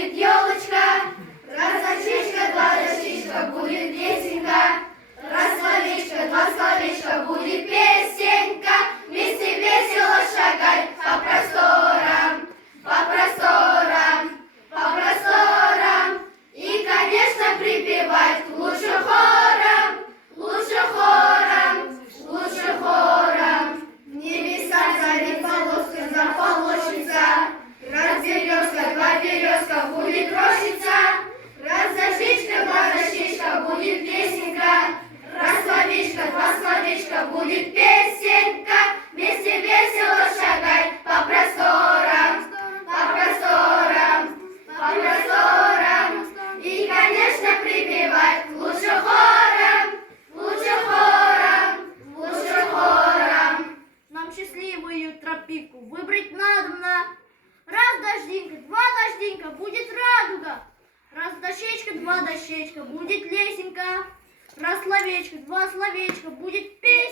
будет елочка, раз дощечка, два дощечка, будет лесенка, раз словечко, два словечка, будет песенка, вместе весело шагать по просторам, по просторам, по просторам, и, конечно, припевать лучше хором, лучше хором, лучше хором. В небесах зарит полоска, заполощется, раз березка, два березка, будет рощица, раз дощечка, два дощечка, будет песенка, раз словечко, два словечка, будет песенка, вместе весело шагать по просторам, по просторам, по просторам, и, конечно, припевать лучше хором, лучше хором, лучше хором. Нам счастливую тропинку выбрать надо. Раз дождинка, два дождинка, будет радуга. Раз дощечка, два дощечка, будет лесенка. Раз словечко, два словечка, будет песенка.